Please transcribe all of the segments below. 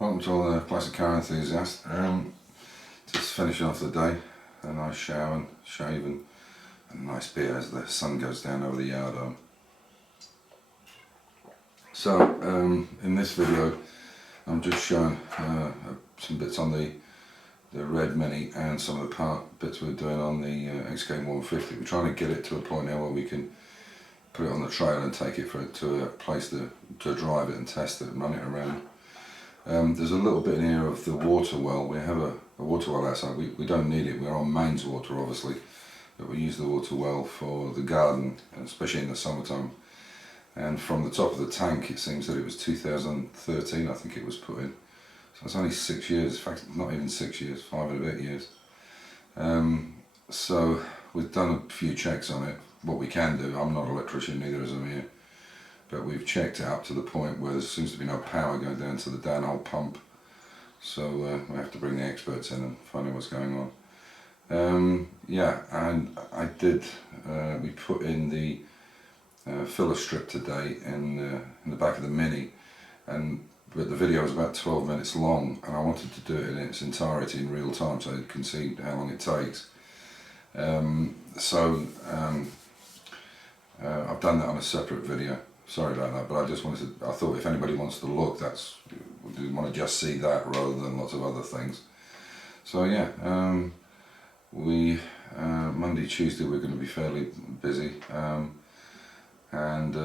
Welcome to all the classic car enthusiasts. Just finishing off the day, a nice shower and shave and a nice beer as the sun goes down over the yard arm. So in this video I'm just showing some bits on the Red Mini and some of the bits we're doing on the XK150. We're trying to get it to a point now where we can put it on the trail and take it to a place to drive it and test it and run it around. There's a little bit in here of the water well. We have a water well outside. We don't need it, we're on mains water obviously, but we use the water well for the garden, especially in the summertime. And from the top of the tank it seems that it was 2013 I think it was put in. So it's only 6 years, in fact not even 6 years, 5 and a bit years. So we've done a few checks on it, what we can do. I'm not an electrician, neither is I'm here. But we've checked it up to the point where there seems to be no power going down to the downhole pump. So we have to bring the experts in and find out what's going on. Yeah, and I did, we put in the filler strip today in the back of the Mini, but the video was about 12 minutes long and I wanted to do it in its entirety in real time so you can see how long it takes. I've done that on a separate video. Sorry about that, but I just wanted to, I thought if anybody wants to look, we want to just see that rather than lots of other things. So yeah, Monday, Tuesday we're going to be fairly busy, and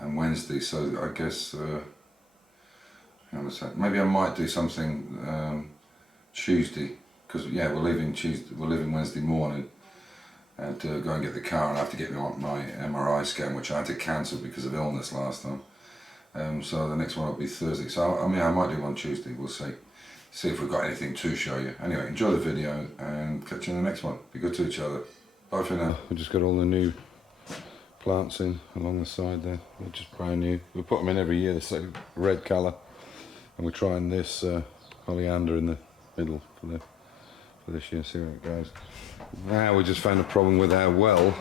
Wednesday, so I guess, hang on a sec, maybe I might do something Tuesday, because yeah, we're leaving Wednesday morning and go and get the car, and I have to get my MRI scan, which I had to cancel because of illness last time. So the next one will be Thursday. So I mean, I might do one Tuesday. We'll see. See if we've got anything to show you. Anyway, enjoy the video and catch you in the next one. Be good to each other. Bye for now. We just got all the new plants in along the side there. They're just brand new. We put them in every year. They're red colour, and we're trying this oleander in the middle for this year. See where it goes. Now we just found a problem with our well.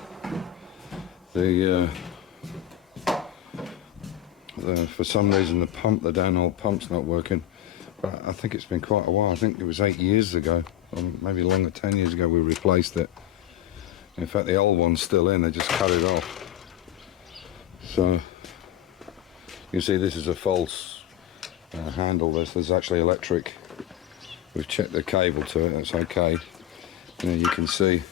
For some reason the downhole pump's not working. But I think it's been quite a while. I think it was 8 years ago, or maybe longer, 10 years ago we replaced it. In fact the old one's still in, they just cut it off. So you can see this is a false handle. There's actually electric. We've checked the cable to it, that's okay. And then you can see,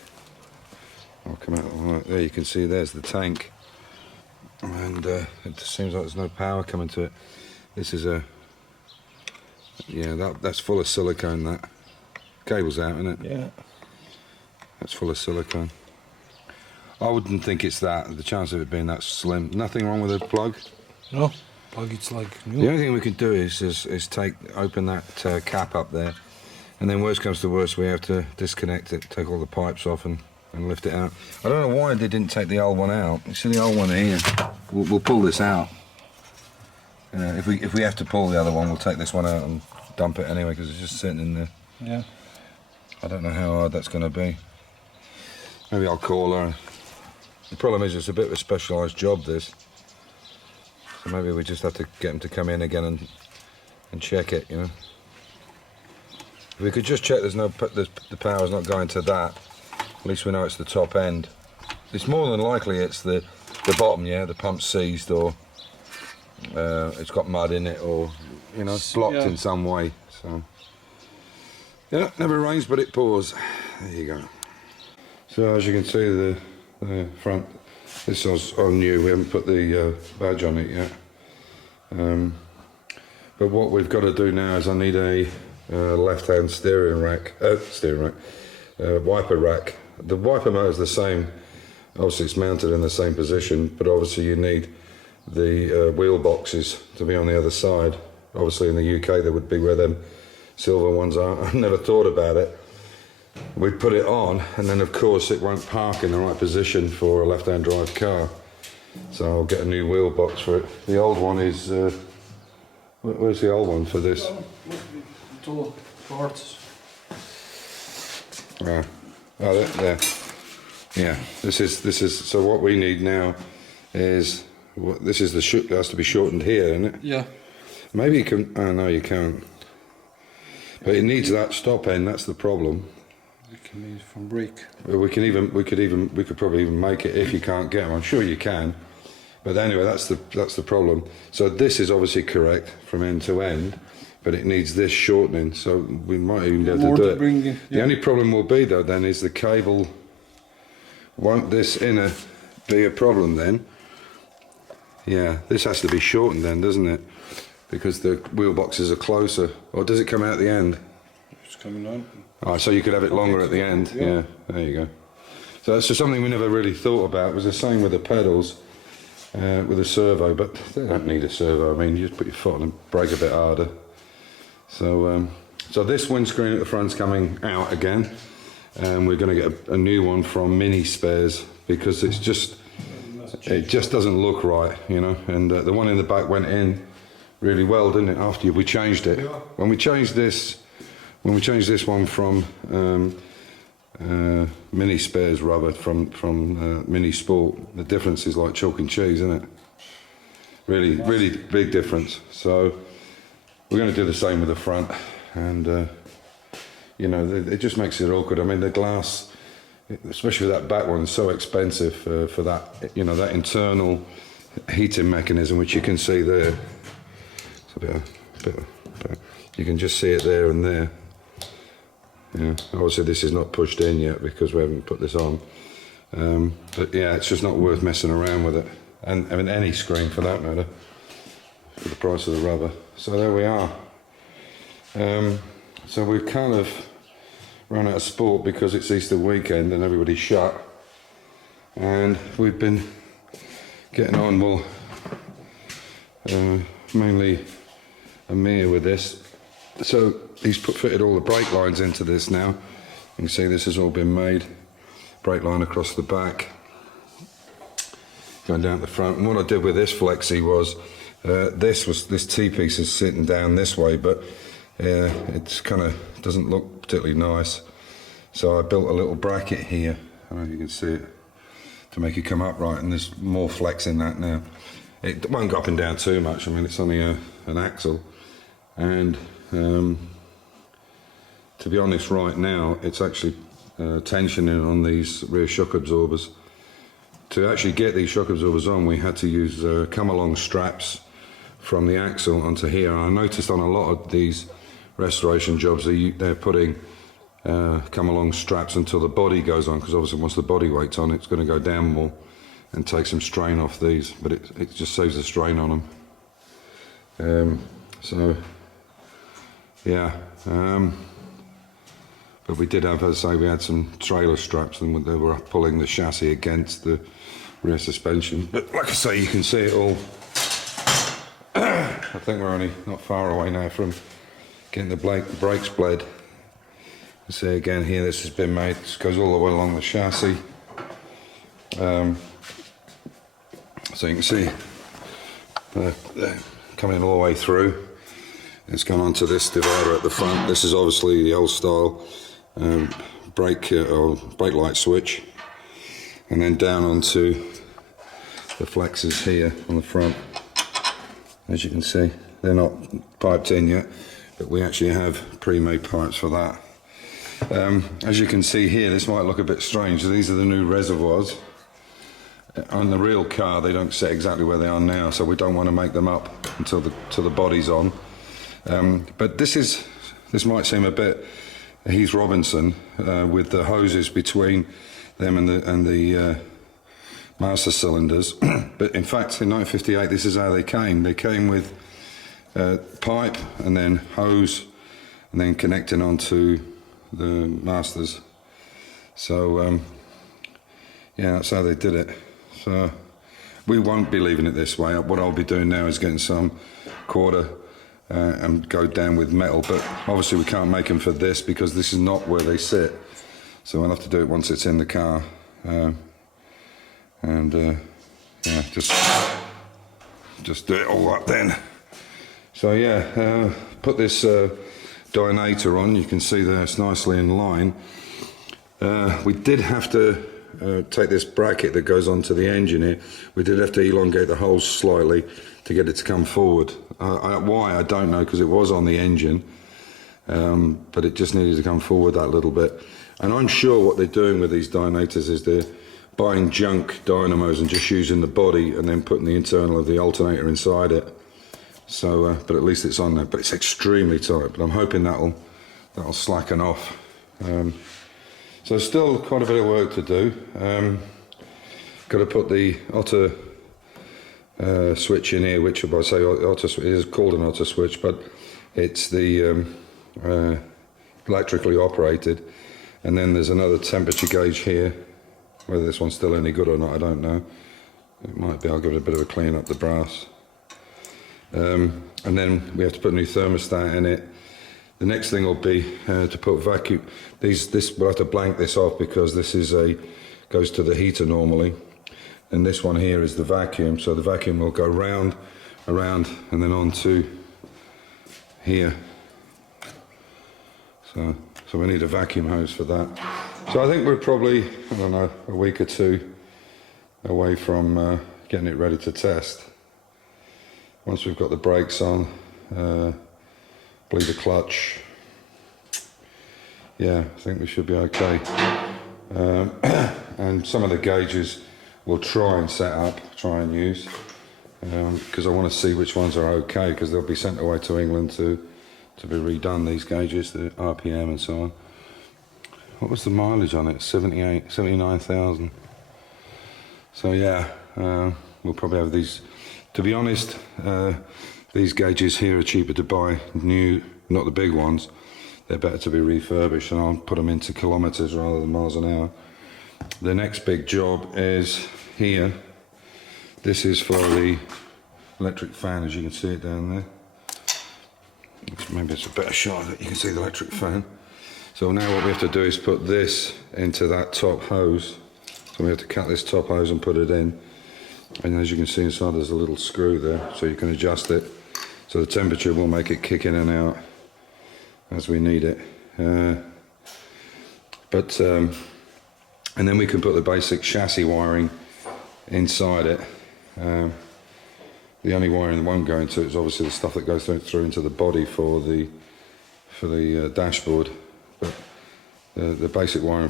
I'll come out right there, you can see there's the tank, and it seems like there's no power coming to it. This is that's full of silicone. That cable's out, isn't it? Yeah. That's full of silicone. I wouldn't think it's that, the chance of it being that slim. Nothing wrong with the plug? No, plug it's like new. The only thing we can do is open that cap up there. And then worst comes to worst, we have to disconnect it, take all the pipes off and lift it out. I don't know why they didn't take the old one out. You see the old one here? We'll pull this out. If we have to pull the other one, we'll take this one out and dump it anyway because it's just sitting in there. Yeah. I don't know how hard that's going to be. Maybe I'll call her. The problem is it's a bit of a specialised job, this. So maybe we just have to get them to come in again and check it, you know. If we could just check the power's not going to that, at least we know it's the top end. It's more than likely it's the bottom, yeah, the pump's seized, or it's got mud in it, or, you know, it's blocked in some way. So, yeah, never rains but it pours. There you go. So as you can see, the front, this is all new, we haven't put the badge on it yet. But what we've got to do now is I need a left-hand wiper rack. The wiper motor is the same, obviously it's mounted in the same position, but obviously you need the wheel boxes to be on the other side. Obviously in the UK they would be where them silver ones are. I've never thought about it. We put it on and then of course it won't park in the right position for a left-hand drive car, so I'll get a new wheel box for it. The old one is, where's the old one for this? Parts. Oh, there. Yeah, this is. So what we need now is this is the has to be shortened here, isn't it? Yeah. Maybe you can. Oh no, you can't. But it needs that stop end. That's the problem. We can make it from brake. Well, we could probably even make it if you can't get them. I'm sure you can. But anyway, that's the problem. So this is obviously correct from end to end, but it needs this shortening. So we might even be able to do it. The only problem will be though then is the cable. Won't this inner be a problem then? Yeah, this has to be shortened then, doesn't it? Because the wheel boxes are closer. Or does it come out the end? It's coming on. Oh, so you could have it longer at the end. Yeah, there you go. So that's just something we never really thought about. It was the same with the pedals, with the servo, but they don't need a servo. I mean, you just put your foot on and brake a bit harder. So, so this windscreen at the front's coming out again, and we're going to get a new one from Mini Spares because it just doesn't look right, you know. And the one in the back went in really well, didn't it? After we changed it, when we changed this one from Mini Spares rubber from Mini Sport, the difference is like chalk and cheese, isn't it? Really big difference. So we're going to do the same with the front, and you know, it just makes it awkward. I mean, the glass, especially with that back one, is so expensive for that, you know, that internal heating mechanism, which you can see there. It's a bit, you can just see it there and there. Yeah, obviously this is not pushed in yet because we haven't put this on. But yeah, it's just not worth messing around with it. And I mean, any screen for that matter, for the price of the rubber. So there we are. So we've kind of run out of sport because it's Easter weekend and everybody's shut. And we've been getting on, well, mainly Amir with this. So he's fitted all the brake lines into this now. You can see this has all been made. Brake line across the back, going down the front. And what I did with this flexi was, this T-piece is sitting down this way, but it's kind of doesn't look particularly nice. So I built a little bracket here. I don't know if you can see it, to make it come up right, and there's more flex in that now. It won't go up and down too much. I mean, it's only an axle, and to be honest, right now it's actually tensioning on these rear shock absorbers. To actually get these shock absorbers on, we had to use come-along straps from the axle onto here. And I noticed on a lot of these restoration jobs they're putting come-along straps until the body goes on, because obviously once the body weight's on, it's going to go down more and take some strain off these, but it just saves the strain on them. So yeah, but we did have, as I say, we had some trailer straps and they were pulling the chassis against the rear suspension. But like I say, you can see it all. I think we're only not far away now from getting the brakes bled. You see again here, this has been made, this goes all the way along the chassis. So you can see coming all the way through. It's gone onto this divider at the front. This is obviously the old style brake light switch, and then down onto the flexes here on the front. As you can see, they're not piped in yet, but we actually have pre-made pipes for that. As you can see here, this might look a bit strange. These are the new reservoirs. On the real car, they don't sit exactly where they are now, so we don't want to make them up until the body's on. But this might seem a bit Heath Robinson with the hoses between them and the master cylinders. But in fact, in 1958, this is how they came. They came with pipe and then hose, and then connecting onto the masters. So yeah, that's how they did it. So we won't be leaving it this way. What I'll be doing now is getting some quarter and go down with metal, but obviously we can't make them for this because this is not where they sit. So we'll have to do it once it's in the car. Yeah, just do it all up then. So yeah, put this dynator on. You can see that it's nicely in line. We did have to take this bracket that goes onto the engine here, we did have to elongate the holes slightly to get it to come forward. Why, I don't know, because it was on the engine, but it just needed to come forward that little bit. And I'm sure what they're doing with these dynators is they're buying junk dynamos and just using the body and then putting the internal of the alternator inside it. So, but at least it's on there. But it's extremely tight. But I'm hoping that'll slacken off. So still quite a bit of work to do. Got to put the Otter switch in here, which I say Otter switch, it is called an Otter switch, but it's the electrically operated. And then there's another temperature gauge here. Whether this one's still any good or not, I don't know. It might be. I'll give it a bit of a clean up the brass. And then we have to put a new thermostat in it. The next thing will be to put vacuum. We'll have to blank this off because this is goes to the heater normally, and this one here is the vacuum. So the vacuum will go round, around, and then on to here. So we need a vacuum hose for that. So I think we're probably, I don't know, a week or two away from getting it ready to test. Once we've got the brakes on, bleed the clutch, yeah, I think we should be okay. And some of the gauges we'll try and use, because I want to see which ones are okay, because they'll be sent away to England to be redone, these gauges, the RPM and so on. What was the mileage on it? 79,000. So yeah, we'll probably have these. To be honest, these gauges here are cheaper to buy new, not the big ones. They're better to be refurbished, and I'll put them into kilometres rather than miles an hour. The next big job is here. This is for the electric fan, as you can see it down there. Maybe it's a better shot that you can see the electric fan. So now what we have to do is put this into that top hose. So we have to cut this top hose and put it in. And as you can see inside, there's a little screw there, so you can adjust it. So the temperature will make it kick in and out as we need it. And then we can put the basic chassis wiring inside it. The only wiring that won't go into it is obviously the stuff that goes through into the body for the dashboard. But the basic wiring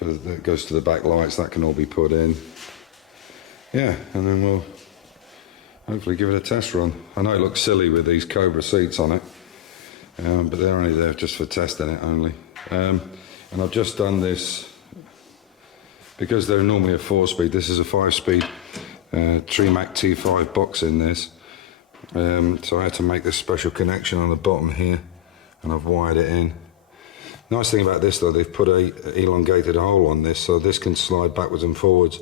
that goes to the back lights, that can all be put in. Yeah, and then we'll hopefully give it a test run. I know it looks silly with these Cobra seats on it, but they're only there just for testing it only. And I've just done this because they're normally a 4-speed. This is a 5-speed Tremac T5 box in this. So I had to make this special connection on the bottom here, and I've wired it in. Nice thing about this though, they've put a elongated hole on this, so this can slide backwards and forwards.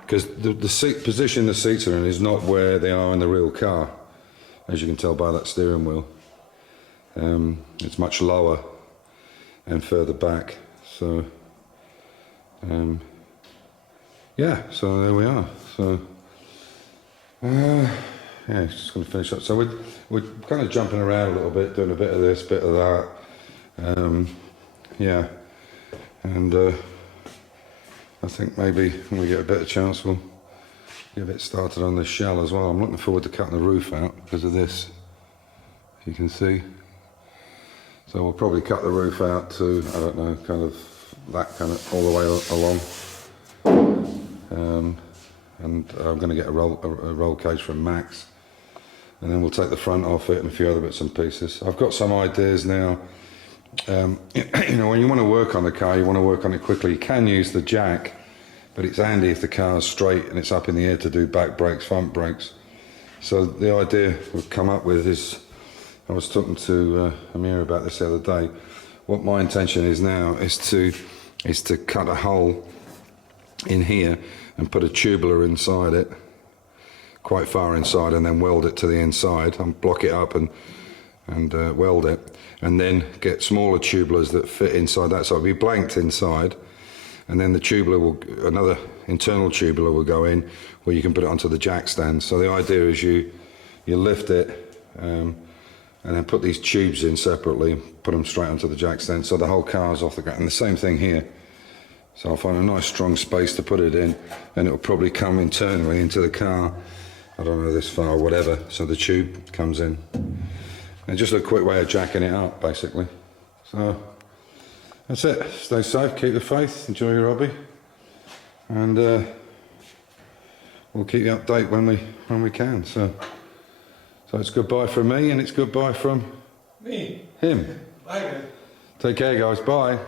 Because the seat position the seats are in is not where they are in the real car, as you can tell by that steering wheel. It's much lower and further back. So yeah, so there we are. So yeah, it's just going to finish up. So we're kind of jumping around a little bit, doing a bit of this, bit of that. Yeah, and I think maybe when we get a better chance we'll get a bit started on this shell as well. I'm looking forward to cutting the roof out because of this, you can see. So we'll probably cut the roof out to, I don't know, kind of that kind of all the way along. And I'm going to get a roll cage from Max, and then we'll take the front off it and a few other bits and pieces. I've got some ideas now. You know, when you want to work on the car, you want to work on it quickly. You can use the jack, but it's handy if the car's straight and it's up in the air to do back brakes, front brakes. So the idea we've come up with is, I was talking to Amir about this the other day. What my intention is now is to cut a hole in here and put a tubular inside it, quite far inside, and then weld it to the inside and block it up and weld it, and then get smaller tubulars that fit inside that. So it'll be blanked inside, and then the tubular another internal tubular will go in where you can put it onto the jack stand. So the idea is you lift it and then put these tubes in separately and put them straight onto the jack stand, so the whole car's off the ground. And the same thing here. So I'll find a nice strong space to put it in, and it'll probably come internally into the car. I don't know, this far or whatever, so the tube comes in. And just a quick way of jacking it up, basically. So that's it. Stay safe, keep the faith, enjoy your hobby, and we'll keep you updated when we can. So it's goodbye from me, and it's goodbye from Me. him. Bye. Take care, guys. Bye.